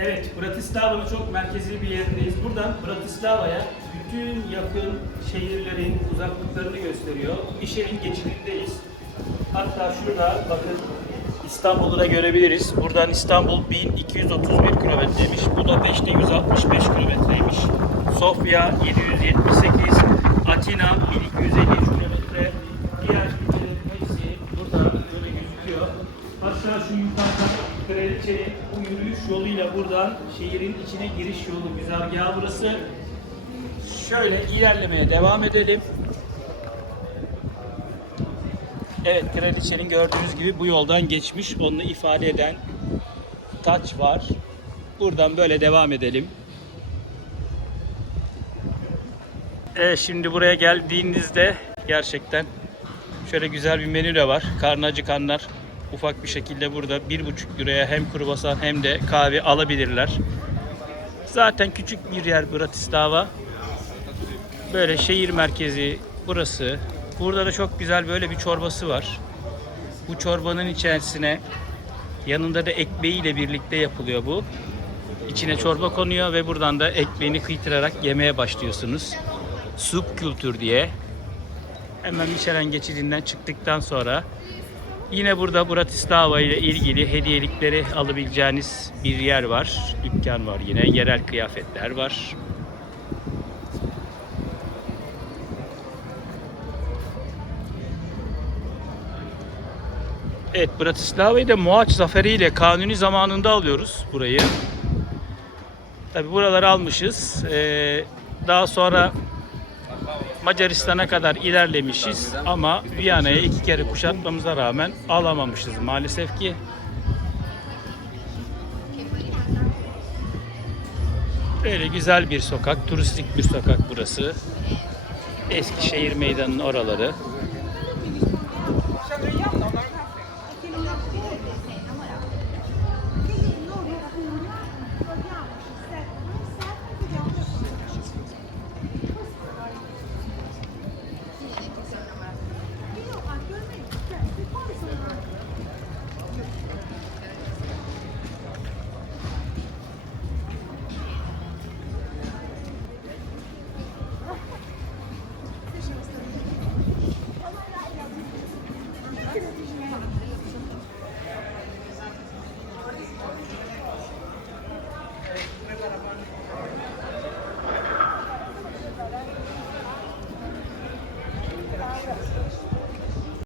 Evet, Bratislava'nın çok merkezi bir yerindeyiz. Buradan Bratislava'ya bütün yakın şehirlerin uzaklıklarını gösteriyor. Bir şehrin geçidindeyiz. Hatta şurada bakın İstanbul'u da görebiliriz. Buradan İstanbul 1231 kilometreymiş. Budapest de 165 kilometreymiş. Sofya 778, Atina 1250 kilometre. Diğer ülkelerin hepsi burada böyle gözüküyor. Hatta şu yukarıda kraliçenin bu yürüyüş yoluyla buradan şehrin içine giriş yolu güzergahı burası. Şöyle ilerlemeye devam edelim. Evet, kraliçenin gördüğünüz gibi bu yoldan geçmiş. Onu ifade eden taç var. Buradan böyle devam edelim. Evet, şimdi buraya geldiğinizde gerçekten şöyle güzel bir menü de var. Karnı acıkanlar ufak bir şekilde burada 1,5 liraya hem kruvasan hem de kahve alabilirler. Zaten küçük bir yer Bratislava. Böyle şehir merkezi burası. Burada da çok güzel böyle bir çorbası var. Bu çorbanın içerisine yanında da ekmeğiyle birlikte yapılıyor bu. İçine çorba konuyor ve buradan da ekmeğini kıytırarak yemeye başlıyorsunuz. Sup kültür diye. Hemen Michelin geçidinden çıktıktan sonra yine burada Bratislava ile ilgili hediyelikleri alabileceğiniz bir yer var. Dükkan var yine. Yerel kıyafetler var. Evet, Bratislava'yı da Moaç zaferiyle kanuni zamanında alıyoruz burayı. Tabi buraları almışız. Ee, daha sonra Macaristan'a kadar ilerlemişiz ama Viyana'ya iki kere kuşatmamıza rağmen alamamışız maalesef ki. Böyle güzel bir sokak, turistik bir sokak burası. Eskişehir Meydanı'nın oraları.